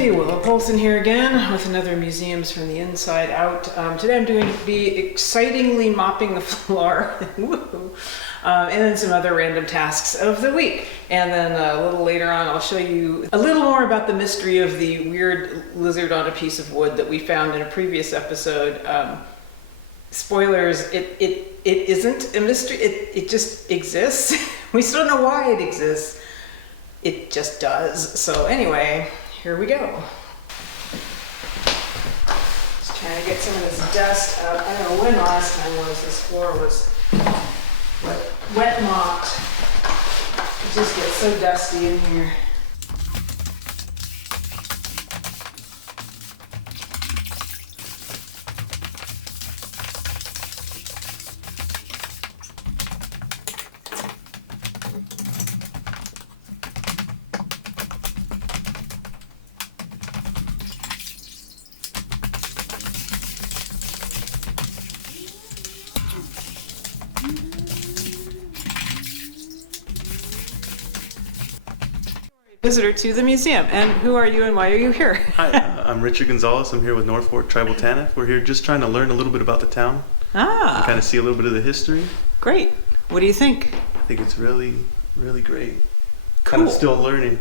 Hey, Willa Polson here again with another Museums from the Inside Out. Today I'm going to be excitingly mopping the floor, and then some other random tasks of the week. And then a little later on I'll show you a little more about the mystery of the weird lizard on a piece of wood that we found in a previous episode. Spoilers, it isn't a mystery, it just exists. We still don't know why it exists. It just does. So anyway, here we go. Just trying to get some of this dust out. I don't know when last time was this floor was wet mopped. It just gets so dusty in here. Visitor to the museum. And who are you and why are you here? Hi, I'm Richard Gonzalez. I'm here with North Fork Tribal TANF. We're here just trying to learn a little bit about the town. And kind of see a little bit of the history. Great. What do you think? I think it's really, really great. Cool. Kind of still learning.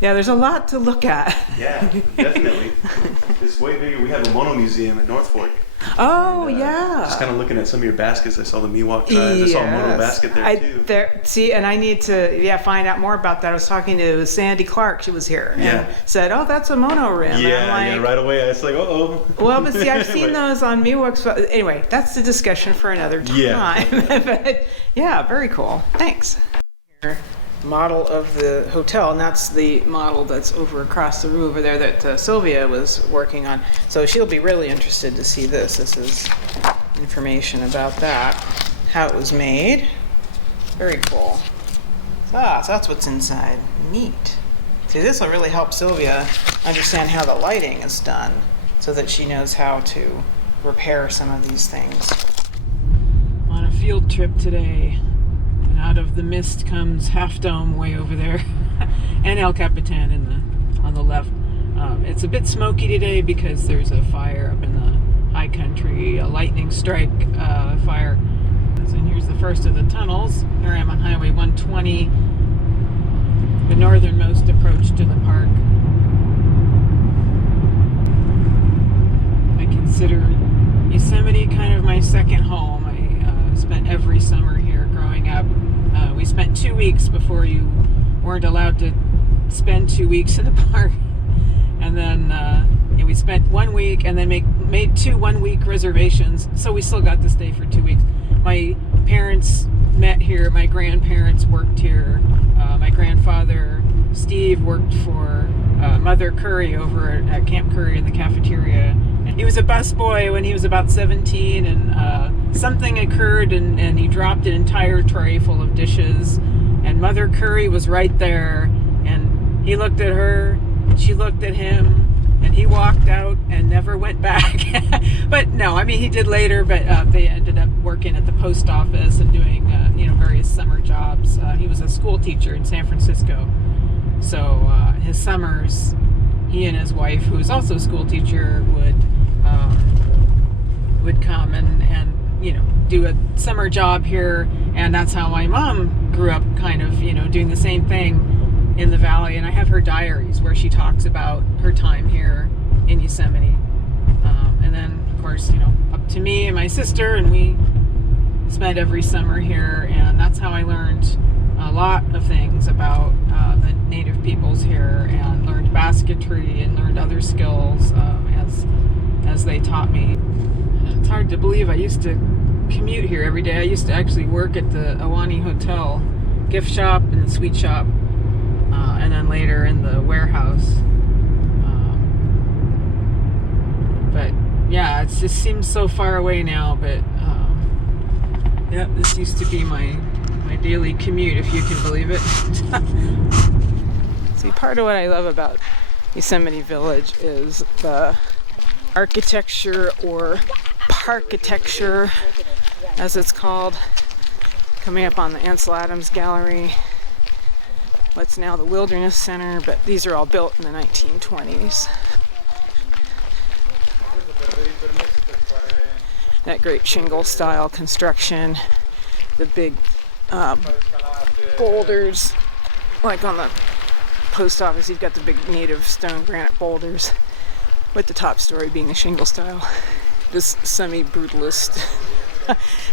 Yeah, there's a lot to look at. Yeah, definitely. It's way bigger. We have a mono museum in North Fork. Oh, and, yeah. Just kind of looking at some of your baskets. I saw the Miwok tribes. I saw a mono basket there too. See, and I need to find out more about that. I was talking to Sandy Clark. She was here and said, "Oh, that's a mono rim." Yeah, right away. I was like, "Uh-oh." Well, but see, I've seen those on Miwok's. Anyway, that's the discussion for another time. Yeah. But yeah, very cool. Thanks. Model of the hotel, and that's the model that's over across the room over there that Sylvia was working on. So she'll be really interested to see this. This is information about that, how it was made. Very cool. So that's what's inside. Neat. See, this will really help Sylvia understand how the lighting is done so that she knows how to repair some of these things. On a field trip today. Out of the mist comes Half Dome way over there, and El Capitan on the left. It's a bit smoky today because there's a fire up in the high country, a lightning strike fire. And here's the first of the tunnels. Here I am on Highway 120, the northernmost approach to the park. I consider Yosemite kind of my second home. I spent every summer here growing up. We spent 2 weeks before you weren't allowed to spend 2 weeks in the park. And then we spent 1 week and then made 2 1-week reservations. So we still got to stay for 2 weeks. My parents met here. My grandparents worked here. My grandfather, Steve, worked for Mother Curry over at Camp Curry in the cafeteria. And he was a busboy when he was about 17, and something occurred, and he dropped an entire tray full of dishes. And Mother Curry was right there, and he looked at her, and she looked at him, and he walked out and never went back. But no, I mean, he did later, but they ended up working at the post office and doing various summer jobs. He was a school teacher in San Francisco. So his summers, he and his wife, who was also a school teacher, would come and do a summer job here. And that's how my mom grew up, kind of doing the same thing in the valley. And I have her diaries where she talks about her time here in Yosemite. And then of course up to me and my sister, and we spent every summer here. And that's how I learned a lot of things about the native peoples here, and learned basketry and learned other skills as they taught me. It's hard to believe I used to commute here every day. I used to actually work at the Awani Hotel gift shop and the sweet shop, and then later in the warehouse. But yeah, it just seems so far away now, but yeah, this used to be my daily commute, if you can believe it. See, part of what I love about Yosemite Village is the architecture, or parkitecture as it's called, coming up on the Ansel Adams Gallery. what's now the Wilderness Center, but these are all built in the 1920s. That great shingle style construction, the big boulders, like on the post office, you've got the big native stone granite boulders, with the top story being the shingle style. This semi-brutalist,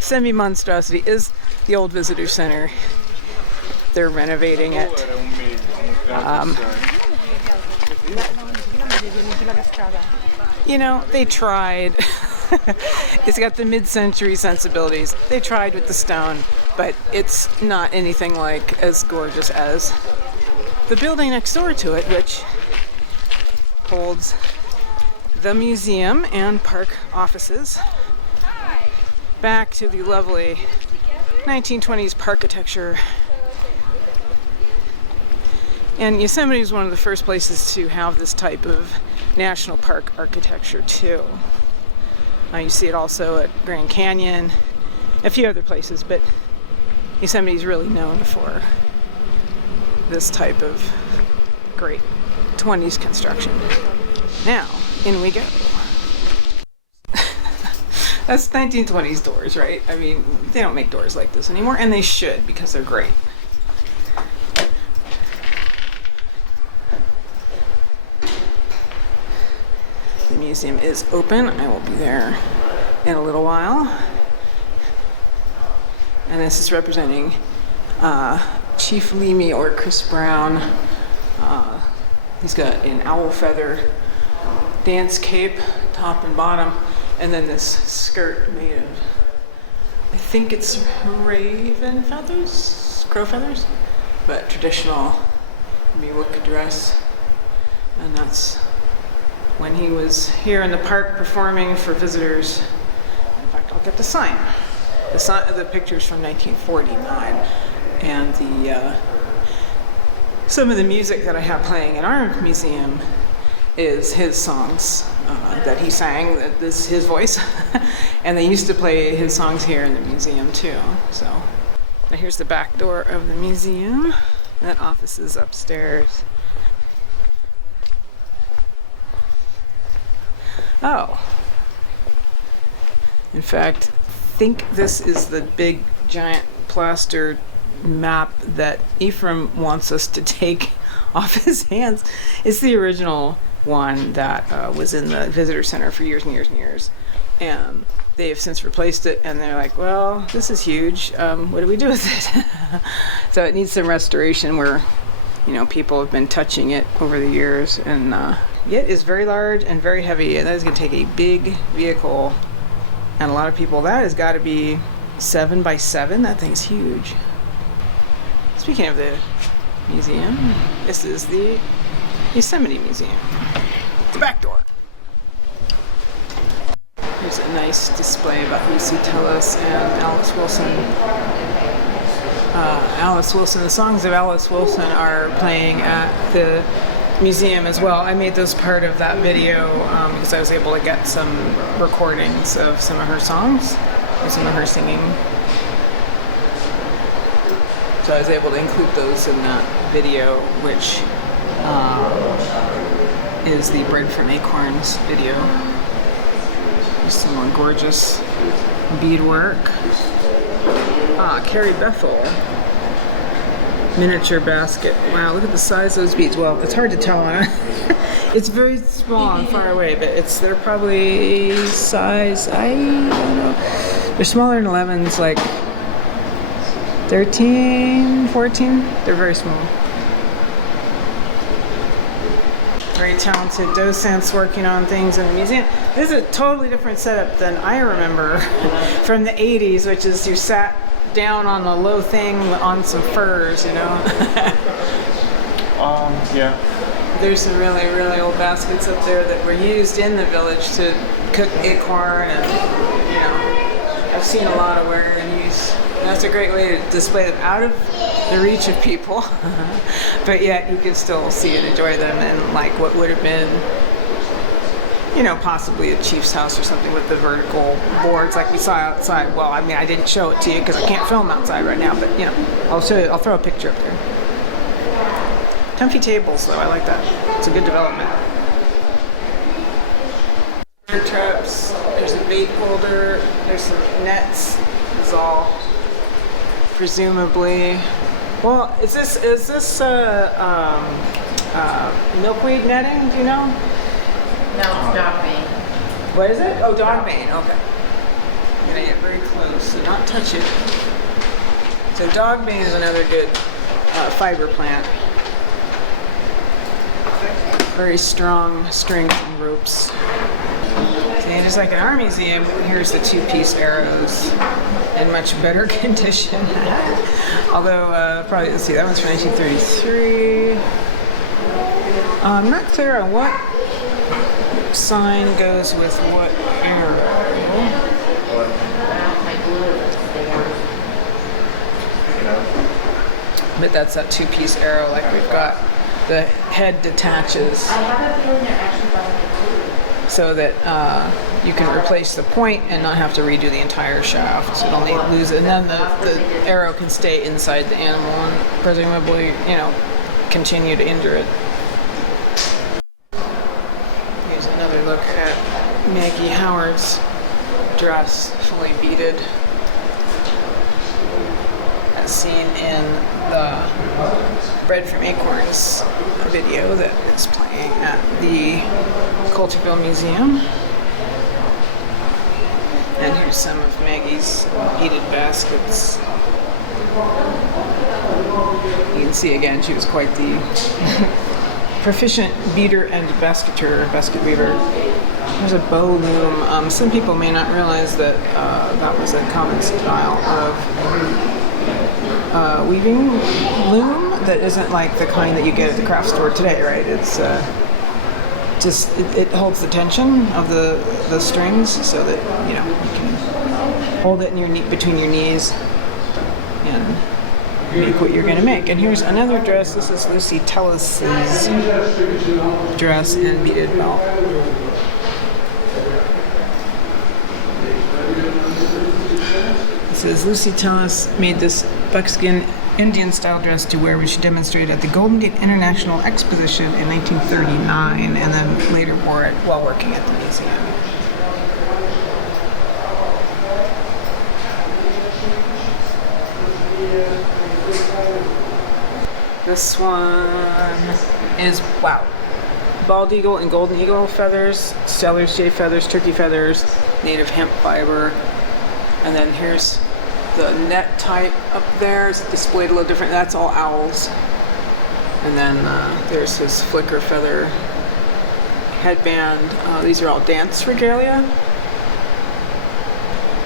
semi-monstrosity is the old visitor center. They're renovating it. You know, they tried. It's got the mid-century sensibilities. They tried with the stone, but it's not anything like as gorgeous as the building next door to it, which holds the museum and park offices. Back to the lovely 1920s parkitecture. And Yosemite is one of the first places to have this type of national park architecture too. You see it also at Grand Canyon, a few other places, but Yosemite is really known for this type of great 20s construction. Now, in we go. That's 1920s doors, right? I mean, they don't make doors like this anymore, and they should, because they're great. The museum is open. I will be there in a little while. And this is representing Chief Leamy, or Chris Brown. He's got an owl feather dance cape, top and bottom, and then this skirt made of, I think it's raven feathers, crow feathers, but traditional Miwok dress. And that's when he was here in the park performing for visitors. In fact, I'll get the sign. The picture's from 1949, and some of the music that I have playing in our museum is his songs that he sang. This is his voice, and they used to play his songs here in the museum too. So now here's the back door of the museum. That office is upstairs. Oh, in fact, I think this is the big giant plaster map that Ephraim wants us to take off his hands. It's the original one that was in the visitor center for years and years and years, and they have since replaced it, and they're like, well, this is huge, what do we do with it? So it needs some restoration where, you know, people have been touching it over the years, and it is very large and very heavy, and that is going to take a big vehicle and a lot of people. That has got to be 7 by 7. That thing's huge. Speaking of the museum, this is the Yosemite Museum. The back door. Here's a nice display about Lucy Tellis and Alice Wilson. Alice Wilson, the songs of Alice Wilson are playing at the museum as well. I made those part of that video because I was able to get some recordings of some of her songs, or some of her singing. So I was able to include those in that video, which is the Bread from Acorns video. There's some more gorgeous beadwork. Carrie Bethel. Miniature basket. Wow, look at the size of those beads. Well, it's hard to tell on it. It's very small and far away, but they're probably size, I don't know. They're smaller than 11s, like 13, 14. They're very small. Very talented docents working on things in the museum. This is a totally different setup than I remember from the 80s, which is you sat down on a low thing on some furs, you know. Yeah. There's some really, really old baskets up there that were used in the village to cook acorn, and you know, I've seen a lot of wear and use. And that's a great way to display them out of the reach of people, but yet you can still see and enjoy them in like what would have been, you know, possibly a chief's house or something with the vertical boards like we saw outside. Well, I mean, I didn't show it to you because I can't film outside right now, but you know, I'll show you. I'll throw a picture up there. Comfy tables, though. I like that. It's a good development. Traps. There's a bait holder. There's some nets. This is all presumably. Well, is this milkweed netting? Do you know? No, it's dog bane. What is it? Oh, dog bane. Okay. I'm gonna get very close, so not touch it. So dog bane is another good fiber plant. Very strong strings and ropes. And just like in our museum, here's the two-piece arrows in much better condition. Although, probably, let's see, that one's from 1933. I'm not clear on what sign goes with what arrow. But that's that two-piece arrow, like we've got. The head detaches so that you can replace the point and not have to redo the entire shaft. So it only lose it, and then the arrow can stay inside the animal and presumably, continue to injure it. Here's another look at Maggie Howard's dress, fully beaded, as seen in the Bread from Acorns video that is playing at the Coulterville Museum. And here's some of Maggie's beaded baskets. You can see again, she was quite the proficient beater and basket weaver. There's a bow loom. Some people may not realize that that was a common style of weaving loom that isn't like the kind that you get at the craft store today, right? It's it holds the tension of the strings so that you can hold it in your between your knees and make what you're going to make. And here's another dress. This is Lucy Tellis's dress and beaded belt. It says Lucy Tellis made this buckskin Indian-style dress to wear, which she demonstrated at the Golden Gate International Exposition in 1939, and then later wore it while working at the museum. This one is, wow, bald eagle and golden eagle feathers, Steller's jay feathers, turkey feathers, native hemp fiber, and then here's the net type up there is displayed a little different. That's all owls. And then there's his flicker feather headband. These are all dance regalia.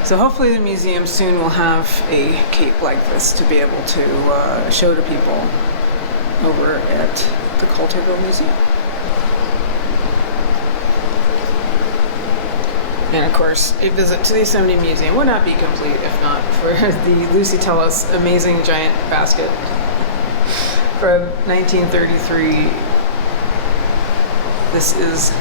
So hopefully the museum soon will have a cape like this to be able to show to people over at the Coulterville Museum. And of course, a visit to the Yosemite Museum would not be complete if not for the Lucy Tellis amazing giant basket from 1933. This is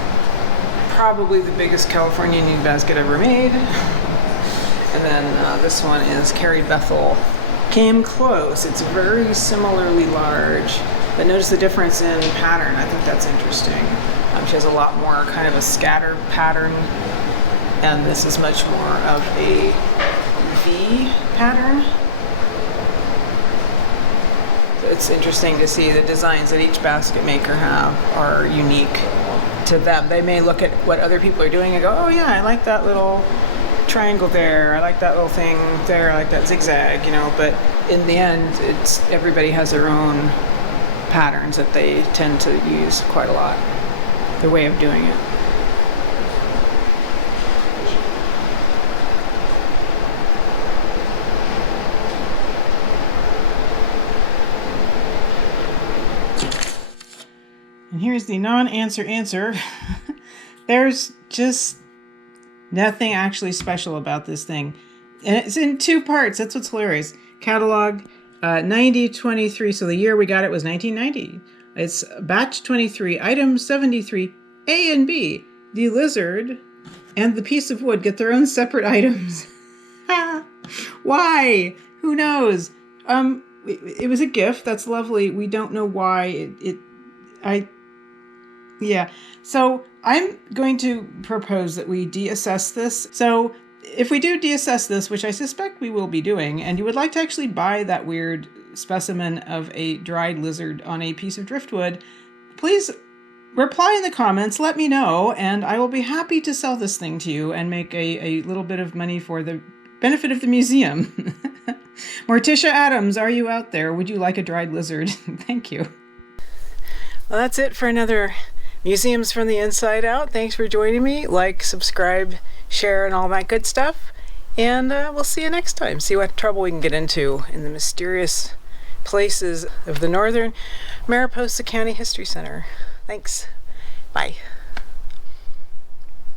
probably the biggest California nude basket ever made. And then this one is Carrie Bethel. Came close. It's very similarly large, but notice the difference in pattern. I think that's interesting. She has a lot more kind of a scatter pattern, and this is much more of a V pattern. So it's interesting to see the designs that each basket maker have are unique to them. They may look at what other people are doing and go, oh yeah, I like that little triangle there, I like that little thing there, I like that zigzag, but in the end, it's everybody has their own patterns that they tend to use quite a lot, their way of doing it. And here's the non-answer answer. There's just nothing actually special about this thing. And it's in two parts. That's what's hilarious. Catalog 9023. So the year we got it was 1990. It's batch 23, item 73, A and B. The lizard and the piece of wood get their own separate items. Why? Who knows? It was a gift. That's lovely. We don't know why it Yeah. So I'm going to propose that we deassess this. So if we do deassess this, which I suspect we will be doing, and you would like to actually buy that weird specimen of a dried lizard on a piece of driftwood, please reply in the comments, let me know, and I will be happy to sell this thing to you and make a little bit of money for the benefit of the museum. Morticia Adams, are you out there? Would you like a dried lizard? Thank you. Well, that's it for another Museums from the Inside Out. Thanks for joining me. Like, subscribe, share, and all that good stuff. And we'll see you next time. See what trouble we can get into in the mysterious places of the Northern Mariposa County History Center. Thanks. Bye.